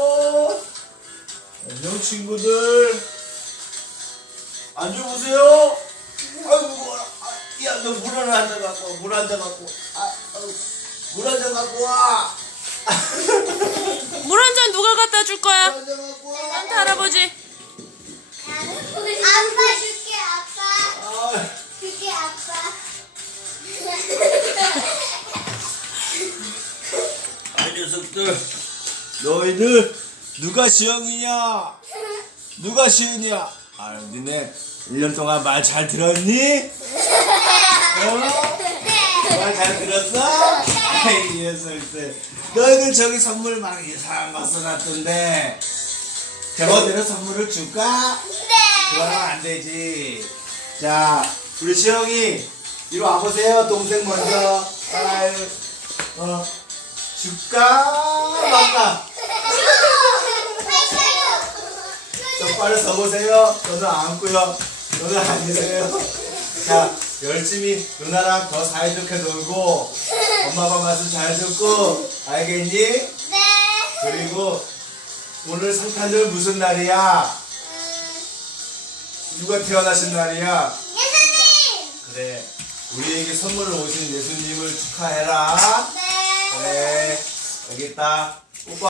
어, 안녕 친구들. 앉아보세요. 아이고 무거워라. 아, 야, 너 물 하나 한잔 갖고 와. 물 한잔 갖고. 와. 아, 물 한잔 갖고 와. 물 한 잔 누가 갖다 줄 물 거야? 한잔 갖고 와. 산타 할아버지. 아빠 줄게 아빠 아, 줄게 아빠 아, 녀석들. 너희들 누가 시영이냐? 누가 시은이야? 아, 니네 1년 동안 말 잘 들었니? 어? 말잘 들었어? 아이, 이 녀석들. 너희들 저기 선물 막 이상한 거 써놨던데. 제멋대로 선물을 줄까? 그러면 안 되지. 자, 우리 시영이, 이리 와보세요. 동생 먼저. 아유, 어, 줄까? 똑바로 서보세요. 저는 앉고요. 저는 앉으세요. 자, 열심히 누나랑 더 사이좋게 놀고, 엄마 아빠 말씀 잘 듣고, 알겠니? 네 그리고, 오늘 성탄절 무슨 날이야? 누가 태어나신 날이야? 예수님 그래. 우리에게 선물을 오신 예수님을 축하해라. 네 그래. 여기 있다. 오빠.